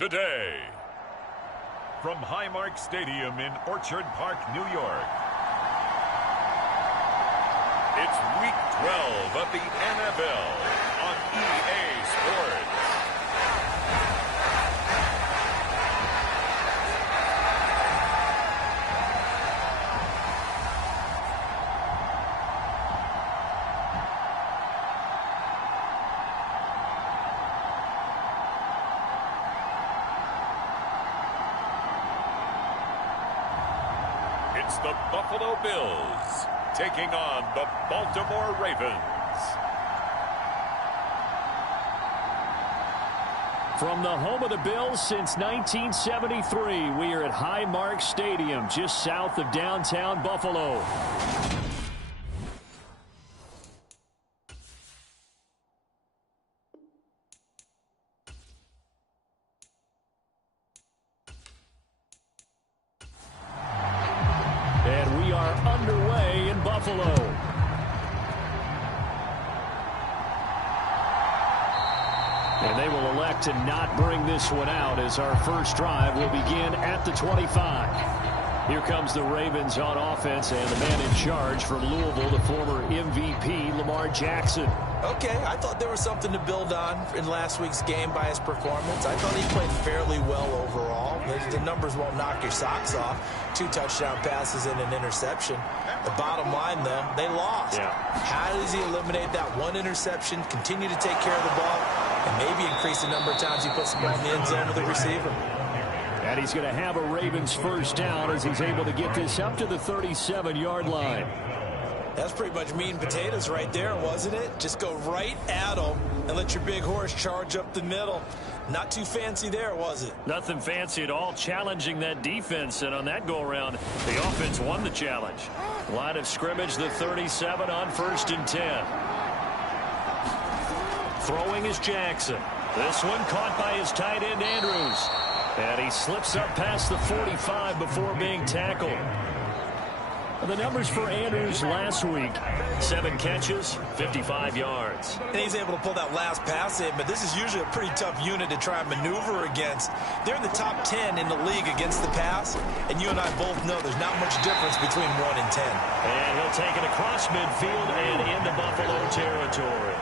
today. From Highmark Stadium in Orchard Park, New York, it's Week 12 of the NFL on EA Sports. It's the Buffalo Bills taking on the Baltimore Ravens. From the home of the Bills since 1973, we are at Highmark Stadium, just south of downtown Buffalo. And we are underway in Buffalo. And they will elect to not bring this one out as our first drive will begin at the 25. Here comes the Ravens on offense, and the man in charge from Louisville, the former MVP, Lamar Jackson. Okay, I thought there was something to build on in last week's game by his performance. I thought he played fairly well overall. The numbers won't knock your socks off. 2 touchdown passes and an interception. The bottom line, though, they lost. Yeah. How does he eliminate that one interception, continue to take care of the ball, and maybe increase the number of times he puts the ball in the end zone with the receiver? And he's going to have a Ravens first down as he's able to get this up to the 37-yard line. That's pretty much meat and potatoes right there, wasn't it? Just go right at him and let your big horse charge up the middle. Not too fancy there, was it? Nothing fancy at all, challenging that defense, and on that go-around, the offense won the challenge. Line of scrimmage, the 37 on 1st and 10. Throwing is Jackson. This one caught by his tight end, Andrews. And he slips up past the 45 before being tackled. The numbers for Andrews last week, 7 catches, 55 yards. And he's able to pull that last pass in, but this is usually a pretty tough unit to try and maneuver against. They're in the top 10 in the league against the pass, and you and I both know there's not much difference between 1 and 10. And he'll take it across midfield and into Buffalo territory.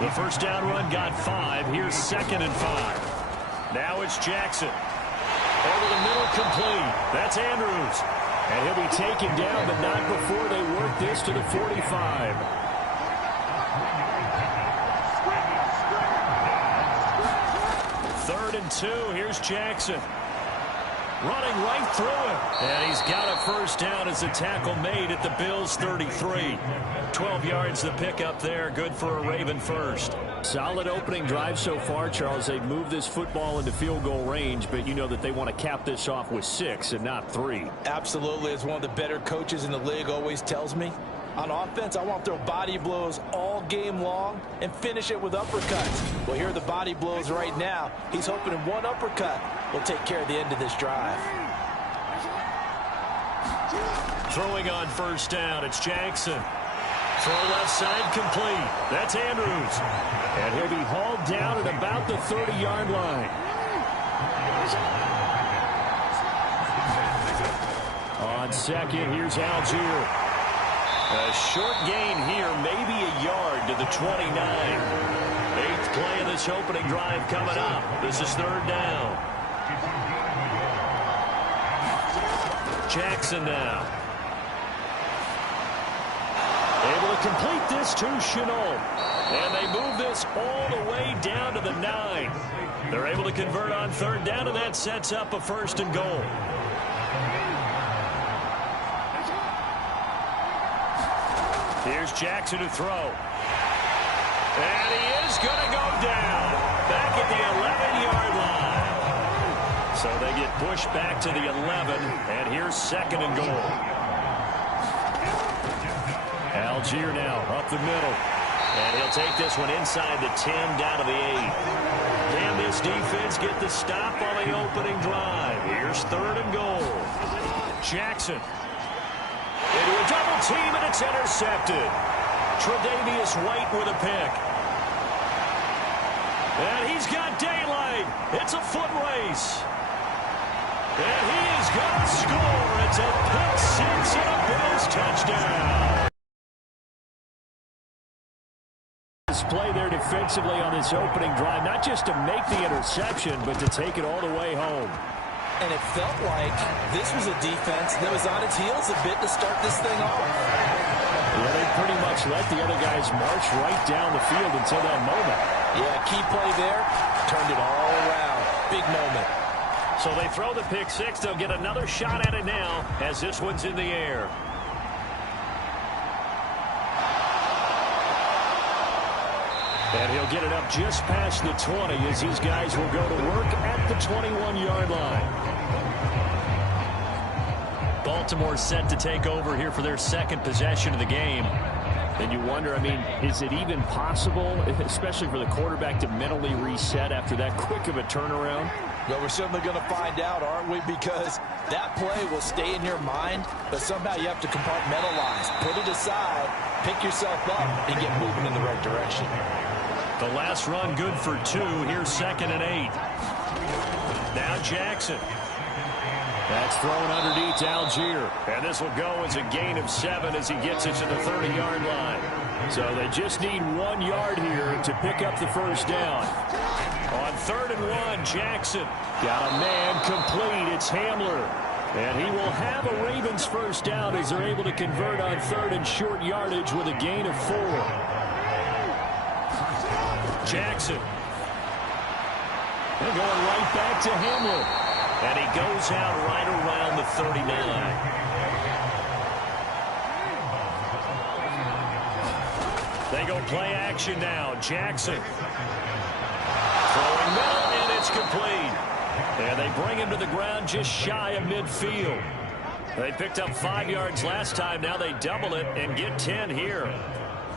The first down run got 5. Here's 2nd and 5. Now it's Jackson. Over the middle, complete. That's Andrews. And he'll be taken down, but not before they work this to the 45. Third and 2. Here's Jackson. Running right through him. And he's got a first down as a tackle made at the Bills' 33. 12 yards the pickup there. Good for a Raven first. Solid opening drive so far, Charles. They've moved this football into field goal range, but you know that they want to cap this off with 6 and not 3. Absolutely. As one of the better coaches in the league always tells me, on offense, I want to throw body blows all game long and finish it with uppercuts. Well, here are the body blows right now. He's hoping in one uppercut will take care of the end of this drive. Throwing on first down, it's Jackson. Throw left side complete. That's Andrews. And he'll be hauled down at about the 30-yard line. On second, here's Algier. A short gain here, maybe a yard to the 29. 8th play of this opening drive coming up. This is 3rd down. Jackson now. Able to complete this to Shenault. And they move this all the way down to the 9. They're able to convert on 3rd down, and that sets up a 1st and goal. Here's Jackson to throw. And he is going to go down. Back at the 11-yard line. So they get pushed back to the 11, and here's 2nd and goal. Algier now up the middle. And he'll take this one inside the 10 down to the 8. Can this defense get the stop on the opening drive? Here's 3rd and goal. Jackson. Into a double team, and it's intercepted. Tre'Davious White with a pick. And he's got daylight. It's a foot race. And he is going to score. It's a pick six and a Bills touchdown. Play there defensively on this opening drive, not just to make the interception, but to take it all the way home. And it felt like this was a defense that was on its heels a bit to start this thing off. Yeah, they pretty much let the other guys march right down the field until that moment. Yeah, key play there, turned it all around. Big moment. So they throw the pick six. They'll get another shot at it now as this one's in the air. And he'll get it up just past the 20 as these guys will go to work at the 21-yard line. Baltimore set to take over here for their second possession of the game. And you wonder, I mean, is it even possible, especially for the quarterback, to mentally reset after that quick of a turnaround? Well, we're certainly going to find out, aren't we? Because that play will stay in your mind, but somehow you have to compartmentalize. Put it aside, pick yourself up, and get moving in the right direction. The last run good for 2. Here's 2nd and 8. Now Jackson. That's thrown underneath to Algier. And this will go as a gain of 7 as he gets it to the 30-yard line. So they just need 1 yard here to pick up the first down. On 3rd and 1, Jackson. Got a man complete. It's Hamler. And he will have a Ravens first down as they're able to convert on 3rd and short yardage with a gain of 4. Jackson. They're going right back to Hamler. And he goes out right around the 39. They go play action now. Jackson. Throwing middle, and it's complete. And they bring him to the ground just shy of midfield. They picked up 5 yards last time. Now they double it and get 10 here.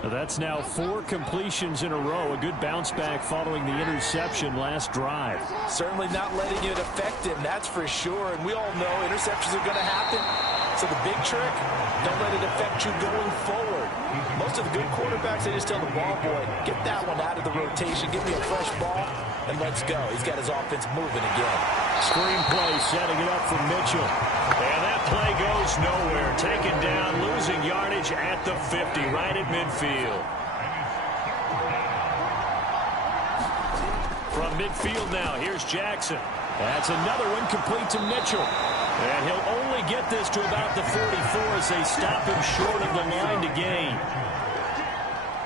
That's now 4 completions in a row. A good bounce back following the interception last drive. Certainly not letting it affect him, that's for sure. And we all know interceptions are going to happen. So the big trick, don't let it affect you going forward. Most of the good quarterbacks, they just tell the ball boy, get that one out of the rotation, give me a fresh ball, and let's go. He's got his offense moving again. Screen play setting it up for Mitchell. And that play goes nowhere. Taken down, losing yardage at the 50, right at midfield. From midfield now, here's Jackson. That's another one complete to Mitchell. And he'll only get this to about the 44 as they stop him short of the line to gain.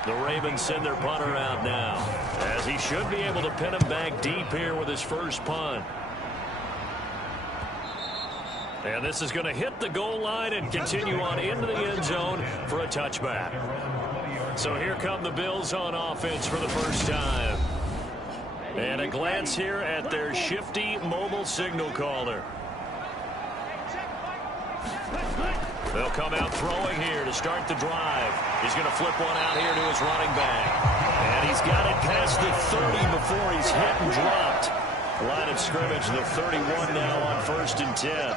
The Ravens send their punter out now, as he should be able to pin him back deep here with his first punt. And this is going to hit the goal line and continue on into the end zone for a touchback. So here come the Bills on offense for the first time. And a glance here at their shifty mobile signal caller. They'll come out throwing here to start the drive. He's going to flip one out here to his running back. And he's got it past the 30 before he's hit and dropped. Line of scrimmage, the 31 now on 1st and 10.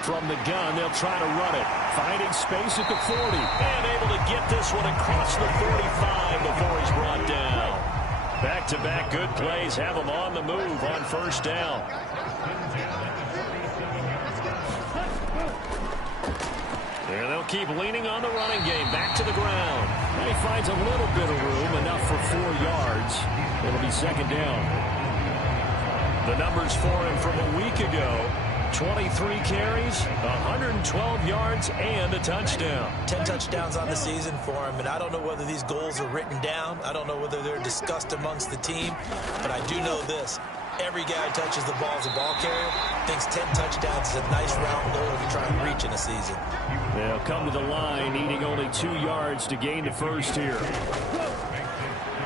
From the gun, they'll try to run it. Finding space at the 40. And able to get this one across the 45 before he's brought down. Back-to-back good plays have him on the move on 1st down. And they'll keep leaning on the running game. Back to the ground. And he finds a little bit of room, enough for 4 yards. It'll be 2nd down. The numbers for him from a week ago. 23 carries, 112 yards, and a touchdown. 10 touchdowns on the season for him, and I don't know whether these goals are written down. I don't know whether they're discussed amongst the team, but I do know this. Every guy who touches the ball as a ball carrier thinks 10 touchdowns is a nice round goal to try and reach in a season. They'll come to the line, needing only 2 yards to gain the first here.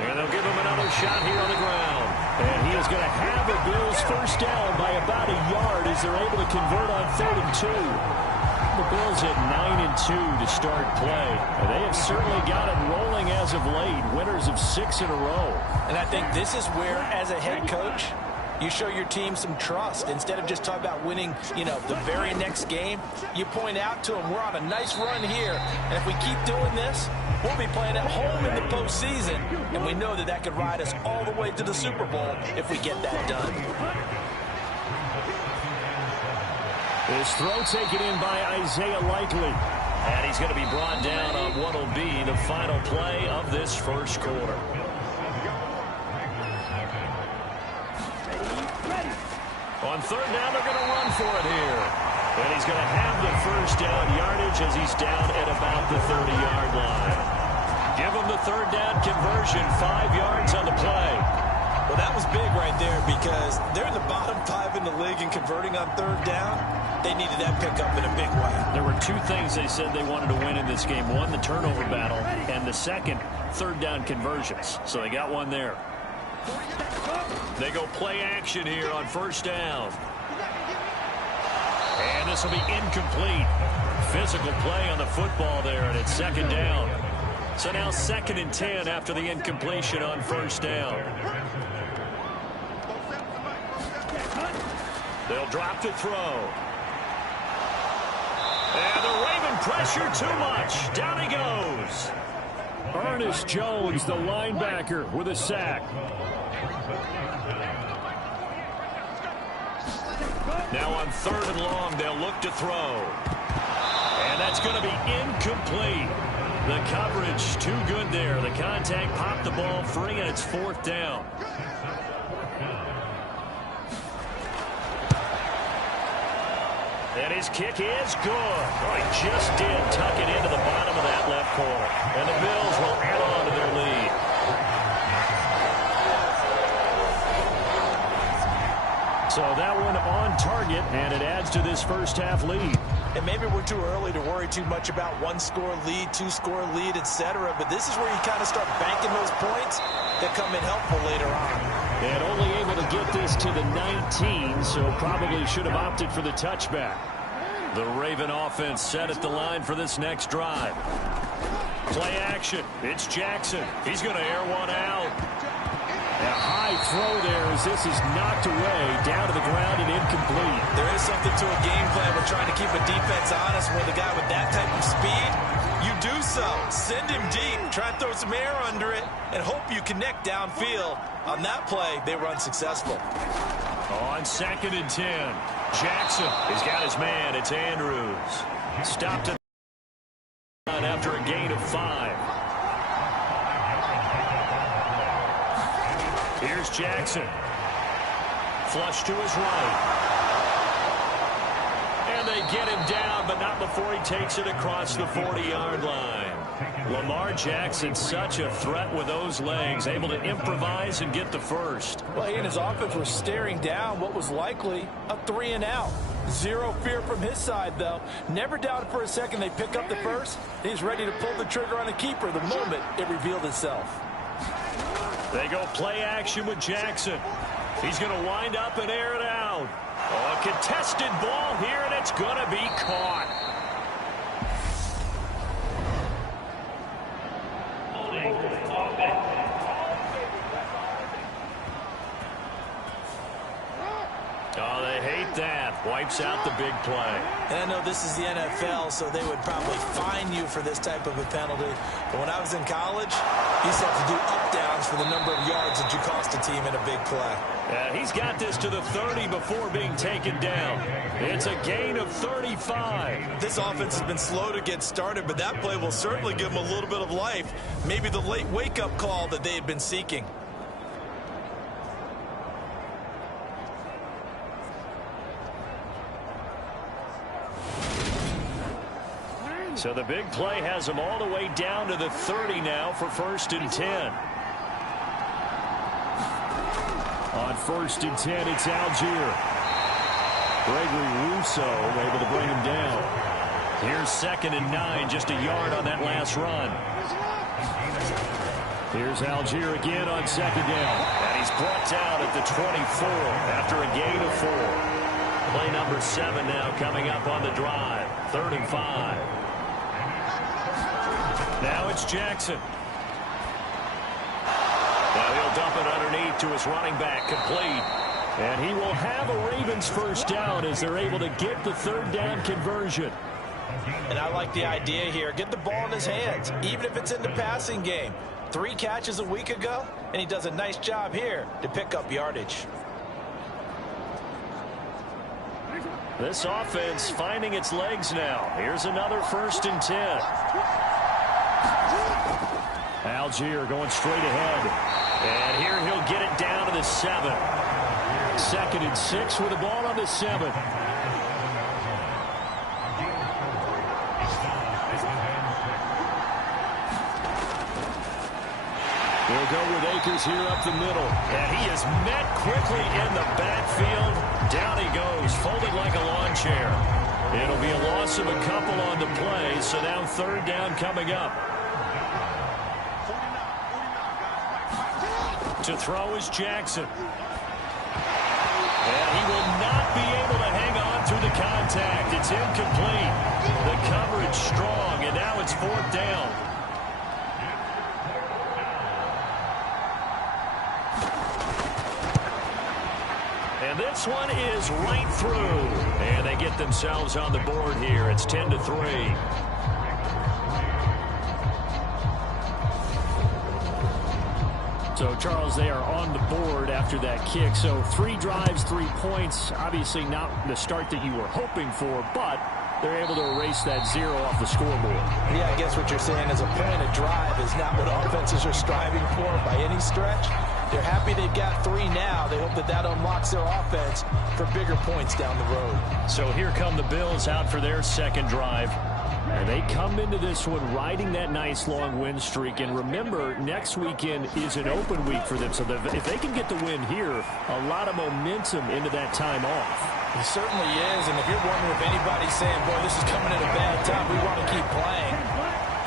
And they'll give him another shot here on the ground. And he is going to have the Bills first down by about a yard as they're able to convert on 3rd and 2. The Bills at 9-2 to start play. And they have certainly got it rolling as of late. Winners of 6 in a row. And I think this is where, as a head coach, You show your team some trust. Instead of just talking about winning, the very next game, you point out to them, we're on a nice run here, and if we keep doing this, we'll be playing at home in the postseason, and we know that could ride us all the way to the Super Bowl if we get that done. His throw taken in by Isaiah Likely. And he's going to be brought down on what will be the final play of this first quarter. On third down, they're going to run for it here. And he's going to have the first down yardage as he's down at about the 30-yard line. Give him the third down conversion, 5 yards on the play. Well, that was big right there because they're in the bottom 5 in the league in converting on third down. They needed that pickup in a big way. There were 2 things they said they wanted to win in this game. One, the turnover battle, and the second, third down conversions. So they got one there. They go play action here on first down. And this will be incomplete. Physical play on the football there, and it's second down. So now 2nd and 10 after the incompletion on first down. They'll drop to throw. And the Raven pressure too much. Down he goes. Ernest Jones, the linebacker, with a sack. Now on 3rd and long, they'll look to throw. And that's going to be incomplete. The coverage too good there. The contact popped the ball free, and it's 4th down. And his kick is good. Oh, he just did tuck it into the bottom of that left corner. And the Bills will add on to their lead. So that one on target, and it adds to this first half lead. And maybe we're too early to worry too much about 1-score lead, 2-score lead, etc. But this is where you kind of start banking those points that come in helpful later on. And only able to get this to the 19, so probably should have opted for the touchback. The Raven offense set at the line for this next drive. Play action. It's Jackson. He's going to air one out. A high throw there as this is knocked away, down to the ground and incomplete. There is something to a game plan. We're trying to keep a defense honest with a guy with that type of speed. You do so. Send him deep. Try and throw some air under it and hope you connect downfield. On that play, they were unsuccessful. On 2nd and 10, Jackson has got his man. It's Andrews. Stopped it after a gain of 5. Here's Jackson. Flush to his right. And they get him down, but not before he takes it across the 40-yard line. Lamar Jackson, such a threat with those legs, able to improvise and get the first. Well, he and his offense were staring down what was likely a 3-and-out. Zero fear from his side, though. Never doubted for a second they pick up the first. He's ready to pull the trigger on the keeper the moment it revealed itself. They go play action with Jackson. He's going to wind up and air it out. Oh, a contested ball here, and it's going to be caught. Oh, they hate that. Wipes out the big play. And I know this is the NFL, so they would probably fine you for this type of a penalty. But when I was in college, you used to have to do up-downs for the number of yards that you cost a team in a big play. Yeah, he's got this to the 30 before being taken down. It's a gain of 35. This offense has been slow to get started, but that play will certainly give them a little bit of life. Maybe the late wake-up call that they had been seeking. So the big play has them all the way down to the 30 now for 1st and 10. On 1st and 10, it's Algier. Gregory Rousseau able to bring him down. Here's 2nd and 9, just a yard on that last run. Here's Algier again on 2nd down. And he's brought down at the 24 after a gain of 4. Play number 7 now coming up on the drive. 3rd and 5. Now it's Jackson. Now he'll dump it underneath to his running back, complete. And he will have a Ravens first down as they're able to get the third down conversion. And I like the idea here. Get the ball in his hands, even if it's in the passing game. 3 catches a week ago, and he does a nice job here to pick up yardage. This offense finding its legs now. Here's another 1st and 10. Allgeier going straight ahead. And here he'll get it down to the 7. 2nd and 6 with the ball on the 7. He'll go with Akers here up the middle. And he is met quickly in the backfield. Down he goes, folded like a lawn chair. It'll be a loss of a couple on the play, so now 3rd down coming up. To throw is Jackson. And he will not be able to hang on through the contact. It's incomplete. The coverage strong, and now it's 4th down. And this one is right through. And they get themselves on the board here. It's 10-3. So, Charles, they are on the board after that kick. So 3 drives, 3 points. Obviously not the start that you were hoping for, but they're able to erase that 0 off the scoreboard. Yeah, I guess what you're saying is a point of drive is not what offenses are striving for by any stretch. They're happy they've got 3 now. They hope that that unlocks their offense for bigger points down the road. So here come the Bills out for their 2nd drive. And they come into this one riding that nice long win streak. And remember, next weekend is an open week for them. So if they can get the win here, a lot of momentum into that time off. It certainly is. And if you're wondering if anybody's saying, boy, this is coming at a bad time, we want to keep playing,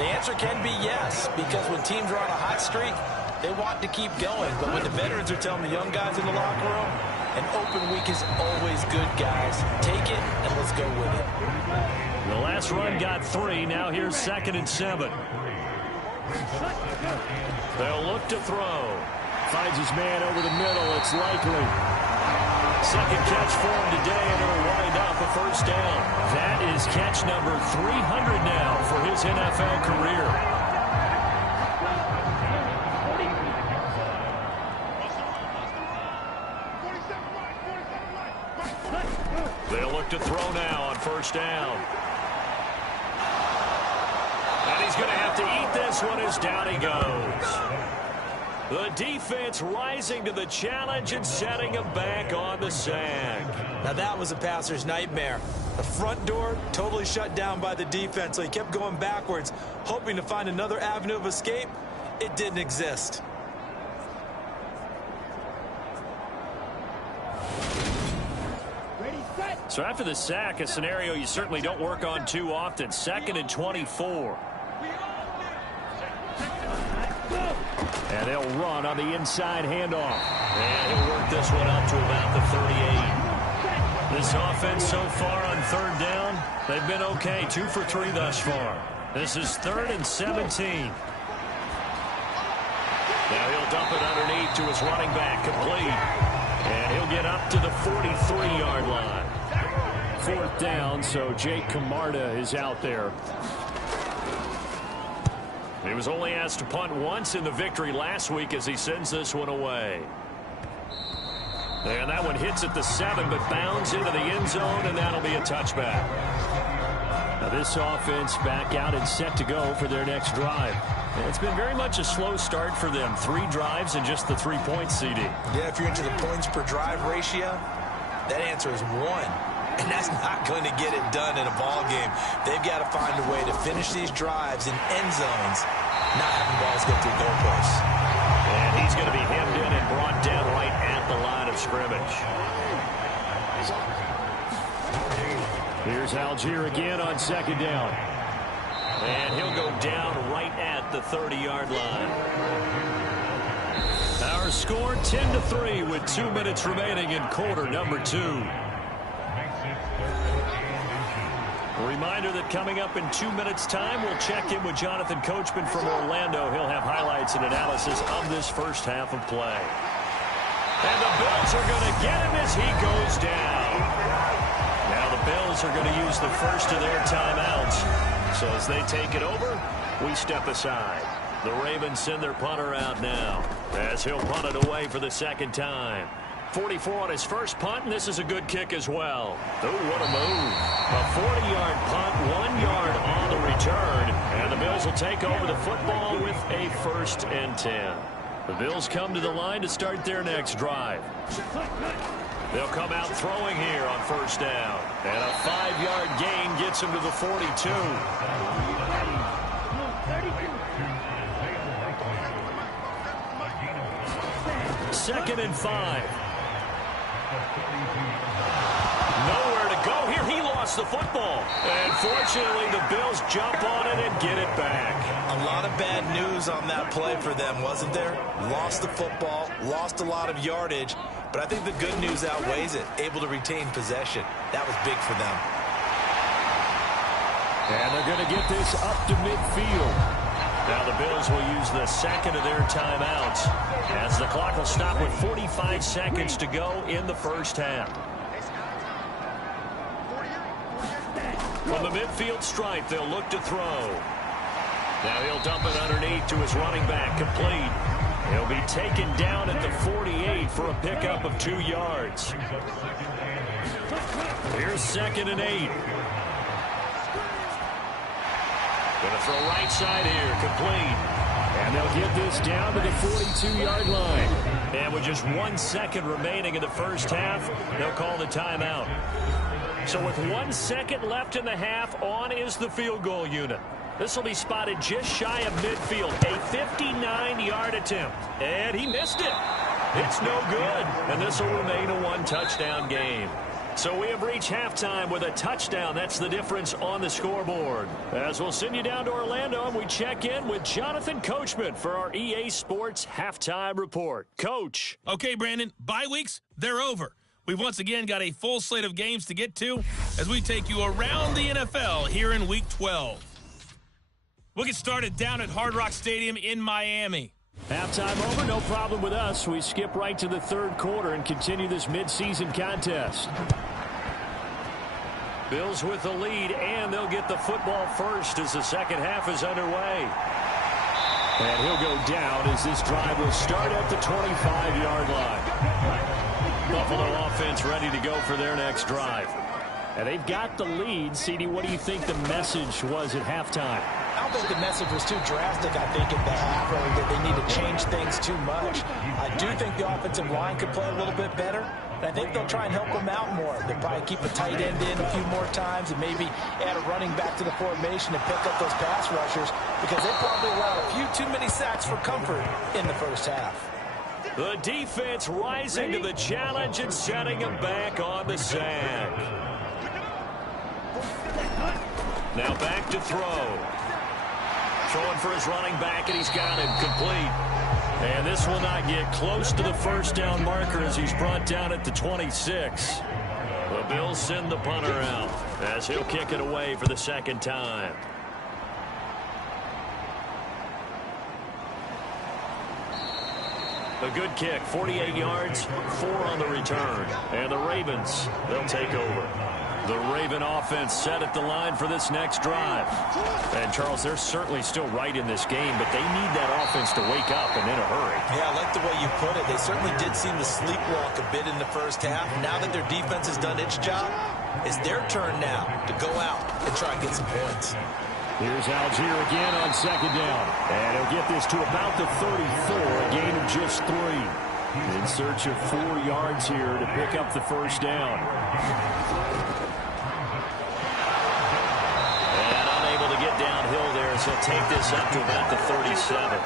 the answer can be yes. Because when teams are on a hot streak, they want to keep going. But when the veterans are telling the young guys in the locker room, an open week is always good, guys. Take it and let's go with it. The last run got 3. Now here's 2nd and 7. They'll look to throw. Finds his man over the middle. It's likely. 2nd catch for him today, and it'll wind up a 1st down. That is catch number 300 now for his NFL career. They'll look to throw now on 1st down. And he's going to have to eat this one as down he goes. The defense rising to the challenge and setting him back on the sack. Now that was a passer's nightmare. The front door totally shut down by the defense, so he kept going backwards, hoping to find another avenue of escape. It didn't exist. So after the sack, a scenario you certainly don't work on too often. 2nd and 24. And they'll run on the inside handoff. And he'll work this one up to about the 38. This offense so far on 3rd down, they've been okay. 2 for 3 thus far. This is 3rd and 17. Now he'll dump it underneath to his running back, complete. And he'll get up to the 43-yard line. 4th down, so Jake Camarda is out there. He was only asked to punt once in the victory last week as he sends this one away. And that one hits at the 7, but bounds into the end zone, and that'll be a touchback. Now this offense back out and set to go for their next drive. And it's been very much a slow start for them. 3 drives and just the 3 points, CD. Yeah, if you're into the points per drive ratio, that answer is 1. And that's not going to get it done in a ball game. They've got to find a way to finish these drives in end zones, not having balls go through goalposts. And he's going to be hemmed in and brought down right at the line of scrimmage. Here's Allgeier again on 2nd down. And he'll go down right at the 30-yard line. Our score 10-3 with 2 minutes remaining in quarter number 2. A reminder that coming up in 2 minutes' time, we'll check in with Jonathan Coachman from Orlando. He'll have highlights and analysis of this first half of play. And the Bills are going to get him as he goes down. Now the Bills are going to use the first of their timeouts. So as they take it over, we step aside. The Ravens send their punter out now as he'll punt it away for the second time. 44 on his first punt, and this is a good kick as well. Oh, what a move. A 40-yard punt, 1 yard on the return, and the Bills will take over the football with a 1st and 10. The Bills come to the line to start their next drive. They'll come out throwing here on 1st down, and a 5-yard gain gets him to the 42. 2nd and 5. Nowhere to go here. He lost the football. And fortunately, the Bills jump on it and get it back. A lot of bad news on that play for them, wasn't there? Lost the football, lost a lot of yardage, but I think the good news outweighs it. Able to retain possession. That was big for them. And they're going to get this up to midfield. Now the Bills will use the second of their timeouts as the clock will stop with 45 seconds to go in the first half. From the midfield stripe, they'll look to throw. Now he'll dump it underneath to his running back, complete. He'll be taken down at the 48 for a pickup of 2 yards. Here's 2nd and 8. Going to throw right side here, complete. And they'll get this down to the 42-yard line. And with just 1 second remaining in the first half, they'll call the timeout. So with 1 second left in the half, on is the field goal unit. This will be spotted just shy of midfield. A 59-yard attempt. And he missed it. It's no good. And this will remain a 1-touchdown game. So we have reached halftime with a touchdown. That's the difference on the scoreboard. As we'll send you down to Orlando, and we check in with Jonathan Coachman for our EA Sports Halftime Report. Coach. Okay, Brandon, bye weeks, they're over. We've once again got a full slate of games to get to as we take you around the NFL here in Week 12. We'll get started down at Hard Rock Stadium in Miami. Halftime over, no problem with us. We skip right to the third quarter and continue this midseason contest. Bills with the lead, and they'll get the football first as the second half is underway. And he'll go down as this drive will start at the 25-yard line. Buffalo offense ready to go for their next drive. And they've got the lead. CD, what do you think the message was at halftime? I don't think the message was too drastic, I think, at the half, or that they need to change things too much. I do think the offensive line could play a little bit better, and I think they'll try and help them out more. They'll probably keep a tight end in a few more times and maybe add a running back to the formation and pick up those pass rushers, because they probably allowed a few too many sacks for comfort in the first half. The defense rising to the challenge and setting them back on the sack. Now back to throw. Throwing for his running back, and he's got him complete. And this will not get close to the first down marker as he's brought down at the 26. The Bills send the punter out as he'll kick it away for the second time. A good kick, 48 yards, 4 on the return. And the Ravens, they'll take over. The Raven offense set at the line for this next drive. And, Charles, they're certainly still right in this game, but they need that offense to wake up and in a hurry. Yeah, I like the way you put it. They certainly did seem to sleepwalk a bit in the first half. Now that their defense has done its job, it's their turn now to go out and try and get some points. Here's Algier again on second down. And he'll get this to about the 34, a gain of just 3. In search of 4 yards here to pick up the first down. Downhill there, so he'll take this up to about the 37.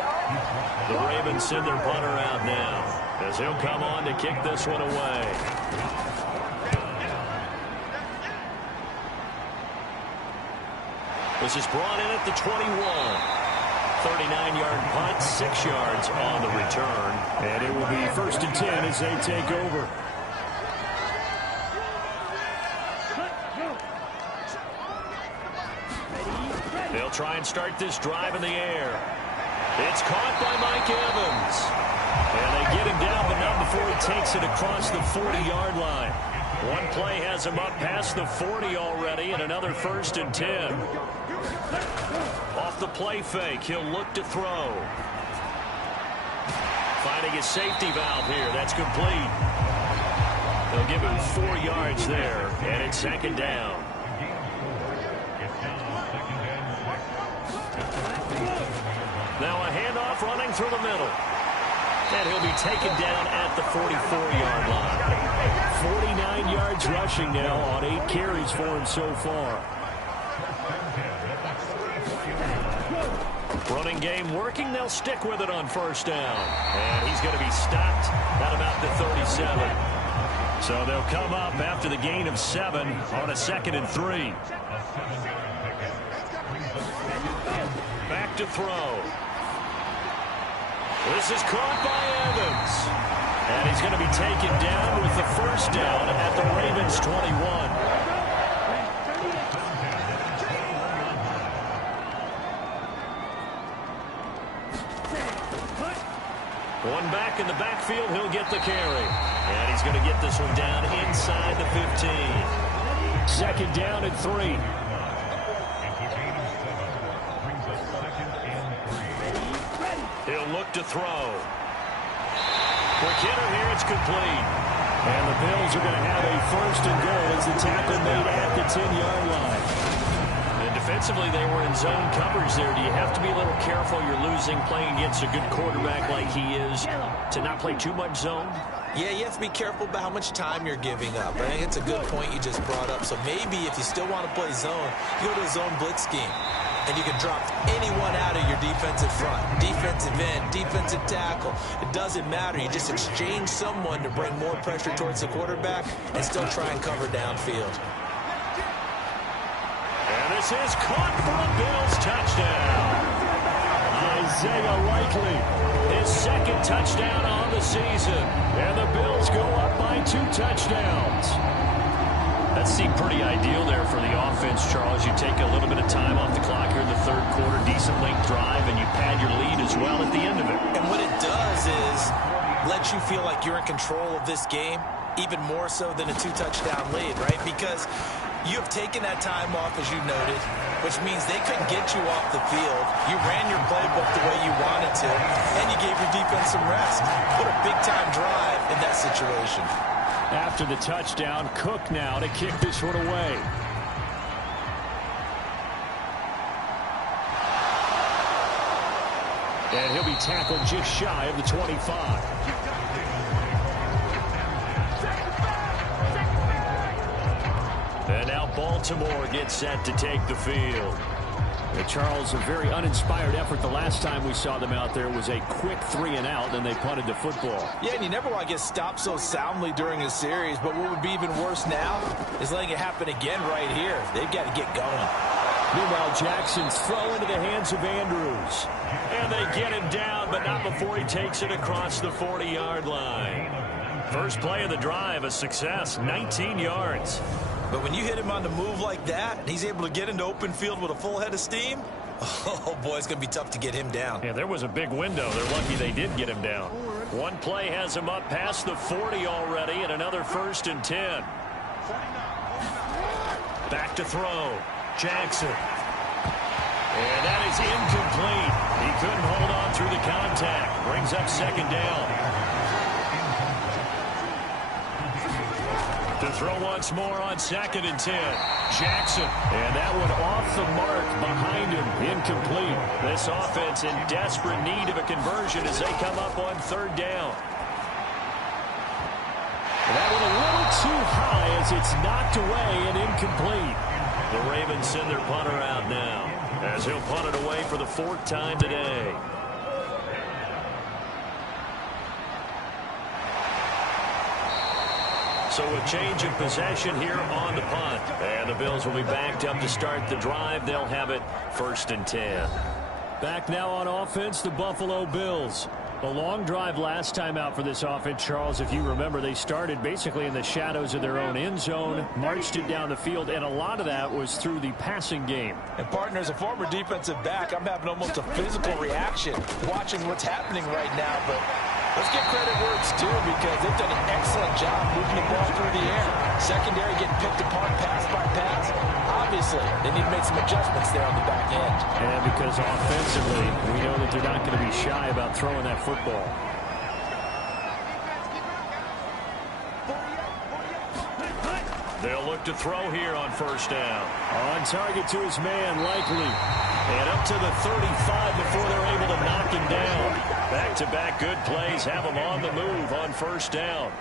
The Ravens send their punter out now as he'll come on to kick this one away. This is brought in at the 21. 39-yard punt, 6 yards on the return. And it will be 1st and 10 as they take over. They'll try and start this drive in the air. It's caught by Mike Evans. And they get him down, but not before he takes it across the 40-yard line. One play has him up past the 40 already, and another 1st and 10. Off the play fake, he'll look to throw. Finding his safety valve here. That's complete. They'll give him 4 yards there, and it's 2nd down. Now a handoff running through the middle. And he'll be taken down at the 44-yard line. 49 yards rushing now on 8 carries for him so far. Running game working. They'll stick with it on 1st down. And he's going to be stopped at about the 37. So they'll come up after the gain of 7 on a 2nd and 3. Back to throw. This is caught by Evans. And he's going to be taken down with the 1st down at the Ravens 21. One back in the backfield, he'll get the carry. And he's going to get this one down inside the 15. 2nd down and 3. He'll look to throw. Quick hitter here, it's complete. And the Bills are going to have a 1st and goal as the tackle made at the 10-yard line. And defensively, they were in zone coverage there. Do you have to be a little careful? You're losing playing against a good quarterback like he is to not play too much zone? Yeah, you have to be careful about how much time you're giving up. I think it's a good point you just brought up. So maybe if you still want to play zone, you go to a zone blitz scheme. And you can drop anyone out of your defensive front. Defensive end, defensive tackle. It doesn't matter. You just exchange someone to bring more pressure towards the quarterback and still try and cover downfield. And this is caught for a Bills touchdown. Isaiah Likely, his 2nd touchdown on the season. And the Bills go up by 2 touchdowns. That seemed pretty ideal there for the offense, Charles. You take a little bit of time off the clock here in the 3rd quarter, decent length drive, and you pad your lead as well at the end of it. And what it does is let you feel like you're in control of this game, even more so than a 2-touchdown lead, right? Because you have taken that time off, as you noted, which means they couldn't get you off the field. You ran your playbook the way you wanted to, and you gave your defense some rest. Put a big-time drive in that situation. After the touchdown, Cook now to kick this one away. And he'll be tackled just shy of the 25. And now Baltimore gets set to take the field. Charles, a very uninspired effort. The last time we saw them out there was a quick 3-and-out, and they punted the football. Yeah, and you never want to get stopped so soundly during a series, but what would be even worse now is letting it happen again right here. They've got to get going. Meanwhile, Jackson's throw into the hands of Andrews. And they get him down, but not before he takes it across the 40-yard line. First play of the drive, a success, 19 yards. But when you hit him on the move like that, and he's able to get into open field with a full head of steam, oh, boy, it's going to be tough to get him down. Yeah, there was a big window. They're lucky they did get him down. One play has him up past the 40 already, and another 1st and 10. Back to throw. Jackson. And that is incomplete. He couldn't hold on through the contact. Brings up 2nd down. To throw once more on 2nd and 10. Jackson. And that one off the mark behind him. Incomplete. This offense in desperate need of a conversion as they come up on 3rd down. And that one a little too high as it's knocked away and incomplete. The Ravens send their punter out now as he'll punt it away for the 4th time today. So a change of possession here on the punt. And the Bills will be backed up to start the drive. They'll have it 1st and 10. Back now on offense, the Buffalo Bills. A long drive last time out for this offense, Charles. If you remember, they started basically in the shadows of their own end zone, marched it down the field, and a lot of that was through the passing game. And, partner, as a former defensive back, I'm having almost a physical reaction watching what's happening right now. But Let's give credit where it's due because they've done an excellent job moving the ball through the air. Secondary getting picked apart pass by pass. Obviously, they need to make some adjustments there on the back end. And because offensively, we know that they're not going to be shy about throwing that football. They'll look to throw here on first down. On target to his man, Likely. And up to the 35 before they're able to knock him down. Back-to-back good plays have him on the move on first down.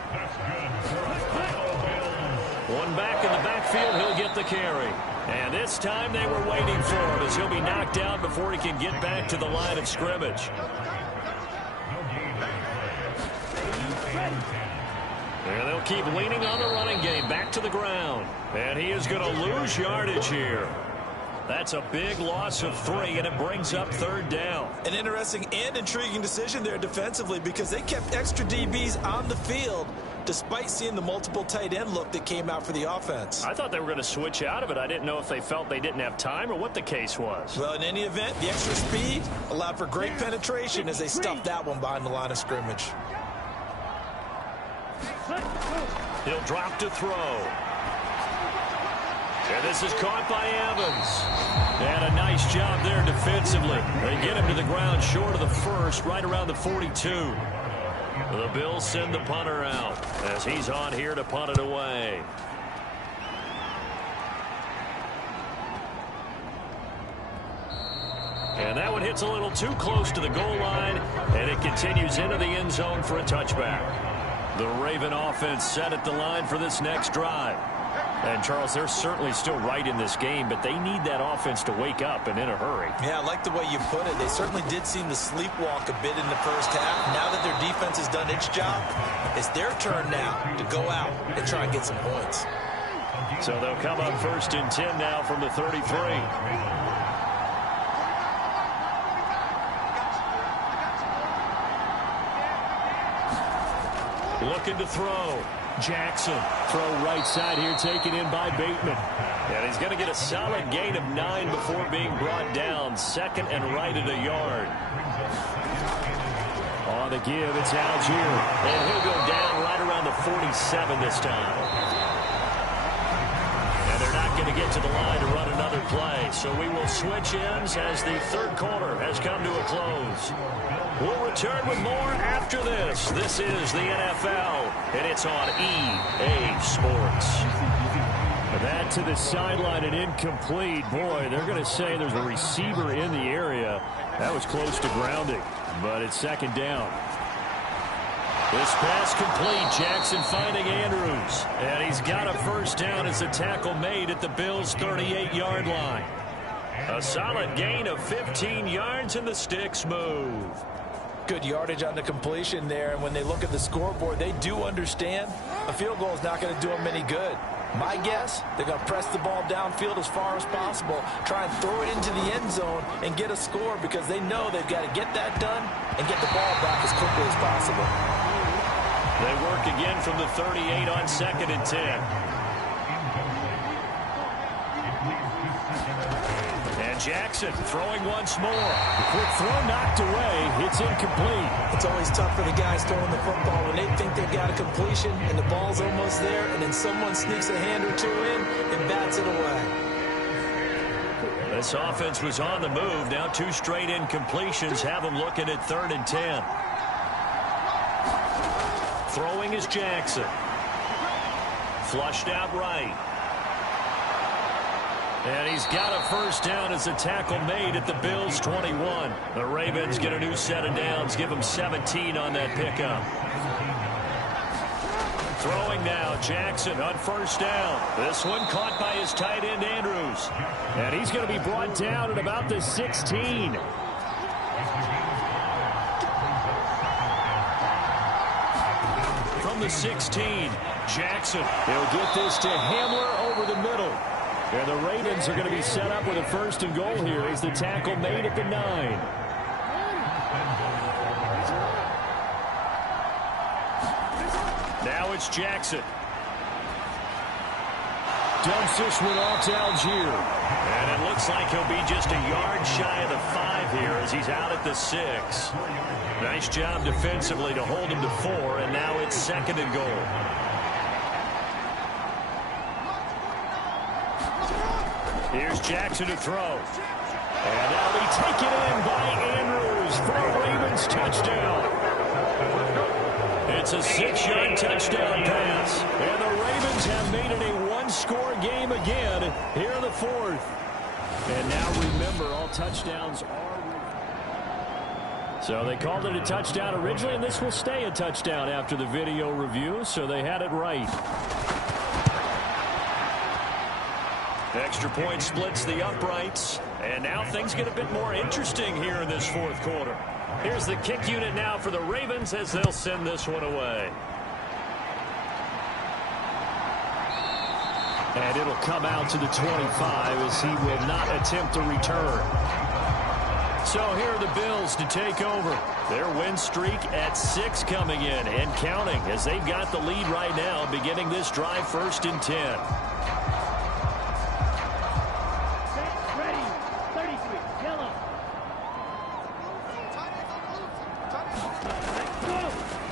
One back in the backfield, he'll get the carry. And this time they were waiting for him as he'll be knocked down before he can get back to the line of scrimmage. And they'll keep leaning on the running game back to the ground. And he is going to lose yardage here. That's a big loss of 3, and it brings up third down. An interesting and intriguing decision there defensively because they kept extra DBs on the field despite seeing the multiple tight end look that came out for the offense. I thought they were going to switch out of it. I didn't know if they felt they didn't have time or what the case was. Well, in any event, the extra speed allowed for great penetration as they stuffed that one behind the line of scrimmage. He'll drop to throw. And this is caught by Evans. And a nice job there defensively. They get him to the ground short of the first, right around the 42. The Bills send the punter out as he's on here to punt it away. And that one hits a little too close to the goal line, and it continues into the end zone for a touchback. The Raven offense set at the line for this next drive. And, Charles, they're certainly still right in this game, but they need that offense to wake up and in a hurry. Yeah, I like the way you put it. They certainly did seem to sleepwalk a bit in the first half. Now that their defense has done its job, it's their turn now to go out and try and get some points. So they'll come up first and 10 now from the 33. Looking to throw. Jackson. Throw right side here, taken in by Bateman. And he's going to get a solid gain of 9 before being brought down. Second and right at a yard. On the give, it's Algier. And he'll go down right around the 47 this time. And they're not going to get to the line to run another play. So we will switch ends as the third quarter has come to a close. We'll return with more after this. This is the NFL, and it's on EA Sports. That to the sideline and incomplete. Boy, they're going to say there's a receiver in the area. That was close to grounding, but it's second down. This pass complete. Jackson finding Andrews. And he's got a first down as the tackle made at the Bills' 38-yard line. A solid gain of 15 yards, and the sticks move. Good yardage on the completion there, and when they look at the scoreboard, they do understand a field goal is not going to do them any good. My guess, they're going to press the ball downfield as far as possible, try and throw it into the end zone and get a score because they know they've got to get that done and get the ball back as quickly as possible. They work again from the 38 on second and 10. Jackson throwing once more. The quick throw knocked away. It's incomplete. It's always tough for the guys throwing the football when they think they've got a completion and the ball's almost there, and then someone sneaks a hand or two in and bats it away. This offense was on the move. Now 2 straight incompletions have them looking at 3rd and 10. Throwing is Jackson. Flushed out right. And he's got a first down as a tackle made at the Bills' 21. The Ravens get a new set of downs, give them 17 on that pickup. Throwing now, Jackson on first down. This one caught by his tight end, Andrews. And he's going to be brought down at about the 16. From the 16, Jackson. He'll get this to Hamler over the middle. And the Ravens are going to be set up with a first and goal here as the tackle made at the 9. Now it's Jackson. Dumps this one off to Algier. And it looks like he'll be just a yard shy of the 5 here as he's out at the 6. Nice job defensively to hold him to 4, and now it's 2nd and goal. Here's Jackson to throw. And that'll be taken in by Andrews for a Ravens touchdown. It's a 6-yard touchdown pass. And the Ravens have made it a one-score game again here in the 4th. And now remember, all touchdowns are... So they called it a touchdown originally, and this will stay a touchdown after the video review, so they had it right. Extra point splits the uprights, and now things get a bit more interesting here in this 4th quarter. Here's the kick unit now for the Ravens as they'll send this one away. And it'll come out to the 25 as he will not attempt to return. So here are the Bills to take over. Their win streak at 6 coming in and counting as they've got the lead right now beginning this drive 1st and 10.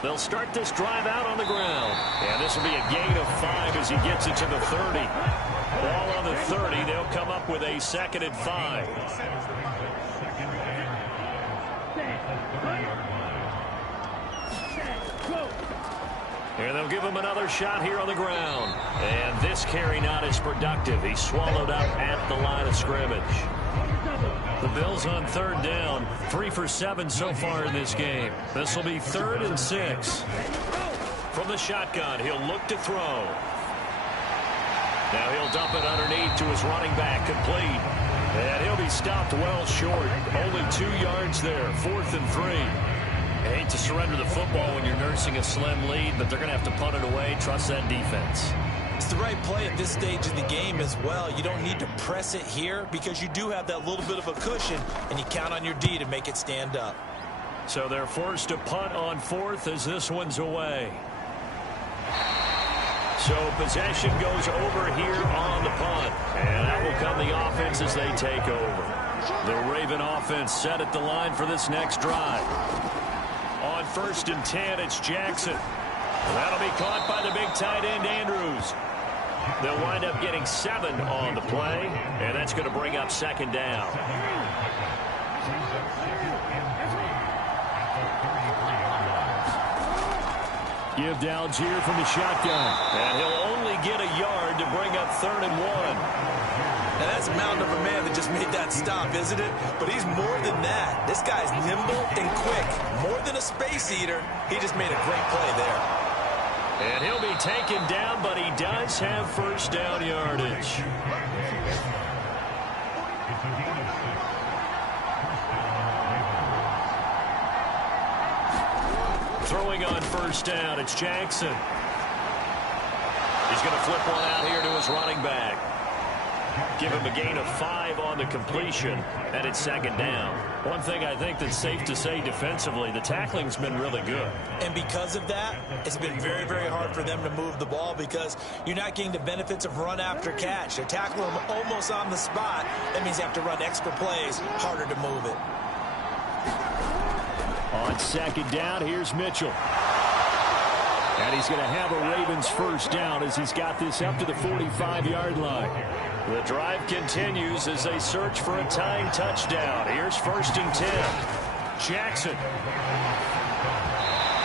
They'll start this drive out on the ground. And this will be a gain of 5 as he gets it to the 30. Ball on the 30. They'll come up with a 2nd and 5. And they'll give him another shot here on the ground. And this carry not as productive. He's swallowed up at the line of scrimmage. The Bills on 3rd down, 3 for 7 so far in this game. This will be 3rd and 6. From the shotgun, he'll look to throw. Now he'll dump it underneath to his running back, complete. And he'll be stopped well short. Only 2 yards there, 4th and 3. I hate to surrender the football when you're nursing a slim lead, but they're going to have to punt it away. Trust that defense. It's the right play at this stage of the game as well. You don't need to press it here because you do have that little bit of a cushion, and you count on your D to make it stand up. So they're forced to punt on 4th as this one's away. So possession goes over here on the punt, and that will come the offense as they take over. The Raven offense set at the line for this next drive. On 1st and 10, it's Jackson. That'll be caught by the big tight end, Andrews. They'll wind up getting 7 on the play, and that's going to bring up 2nd down. Give to Algier from the shotgun. And he'll only get a yard to bring up 3rd and 1. Now that's a mountain of a man that just made that stop, isn't it? But he's more than that. This guy's nimble and quick. More than a space eater. He just made a great play there. And he'll be taken down, but he does have 1st down yardage. Throwing on 1st down, it's Jackson. He's going to flip one out here to his running back. Give him a gain of 5 on the completion, and it's 2nd down. One thing I think that's safe to say defensively, the tackling's been really good. And because of that, it's been very, very hard for them to move the ball because you're not getting the benefits of run after catch. They're tackling him almost on the spot. That means you have to run extra plays, harder to move it. On 2nd down, here's Mitchell. And he's going to have a Ravens 1st down as he's got this up to the 45-yard line. The drive continues as they search for a tying touchdown. Here's 1st and 10. Jackson.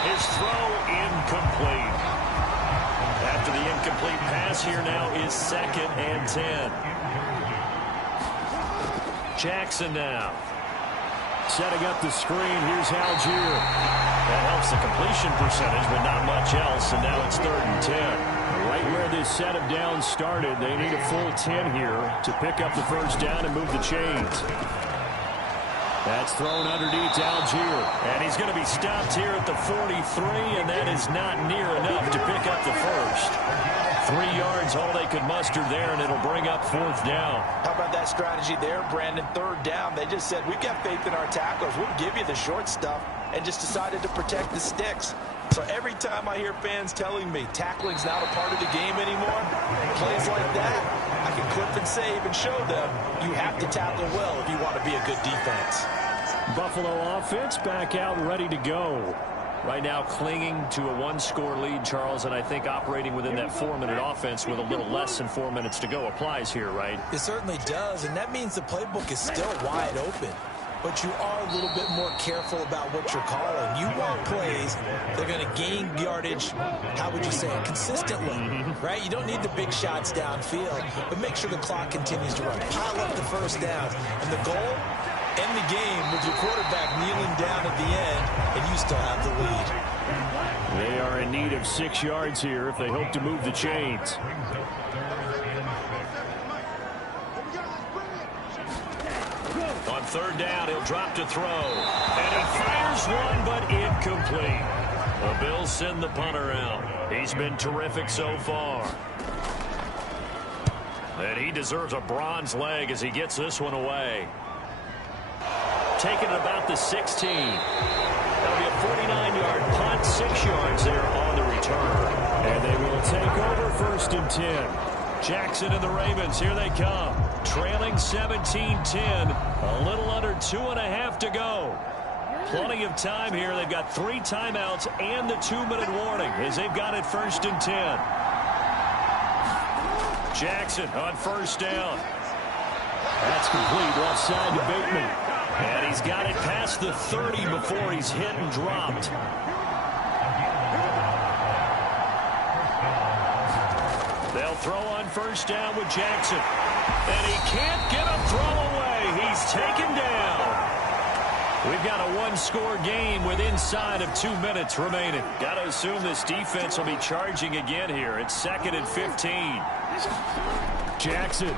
His throw incomplete. After the incomplete pass, here now is 2nd and 10. Jackson now. Setting up the screen. Here's Algier. That helps the completion percentage, but not much else. And now it's 3rd and 10. Right where this set of downs started, they need a full 10 here to pick up the 1st down and move the chains. That's thrown underneath to Algier. And he's going to be stopped here at the 43, and that is not near enough to pick up the 1st. 3 yards, all they could muster there, and it'll bring up 4th down. How about that strategy there, Brandon? 3rd down. They just said, we've got faith in our tackles. We'll give you the short stuff, and just decided to protect the sticks. So every time I hear fans telling me tackling's not a part of the game anymore, plays like that, I can clip and save and show them you have to tackle well if you want to be a good defense. Buffalo offense back out ready to go. Right now clinging to a one-score lead, Charles, and I think operating within that 4-minute offense with a little less than 4 minutes to go applies here, right? It certainly does, and that means the playbook is still wide open. But you are a little bit more careful about what you're calling. You want plays that are going to gain yardage, how would you say it, consistently, right? You don't need the big shots downfield, but make sure the clock continues to run. Pile up the first downs. And the goal, end the game with your quarterback kneeling down at the end, and you still have the lead. They are in need of 6 yards here if they hope to move the chains. On third down, he'll drop to throw. And he fires one, but incomplete. The Bills send the punter out. He's been terrific so far. And he deserves a bronze leg as he gets this one away. Taking it about the 16. That'll be a 49-yard punt, 6 yards there on the return. And they will take over 1st and 10. Jackson and the Ravens, here they come. Trailing 17-10. A little under 2.5 to go. Plenty of time here. They've got 3 timeouts and the 2-minute warning as they've got it 1st and 10. Jackson on 1st down. That's complete left side to Bateman. And he's got it past the 30 before he's hit and dropped. They'll throw on 1st down with Jackson. And he can't get a throw away. He's taken down. We've got a 1-score game with inside of 2 minutes remaining. Got to assume this defense will be charging again here. It's 2nd and 15. Jackson.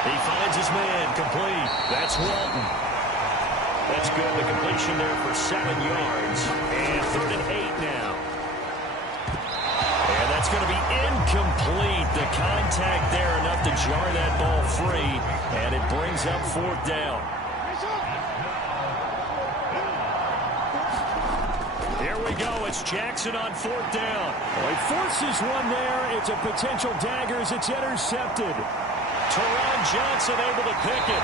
He finds his man complete. That's Walton. That's good. The completion there for 7 yards. And 3rd and 8 now. And that's going to be incomplete. The contact there enough to jar that ball free. And it brings up 4th down. Here we go. It's Jackson on 4th down. Well, he forces one there. It's a potential dagger as it's intercepted. Teron Johnson able to pick it.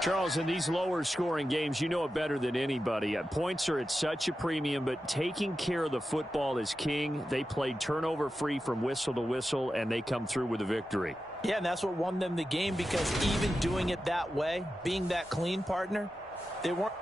Charles, in these lower scoring games, you know it better than anybody. Points are at such a premium, but taking care of the football is king. They played turnover free from whistle to whistle, and they come through with a victory. Yeah, and that's what won them the game, because even doing it that way, being that clean partner, they weren't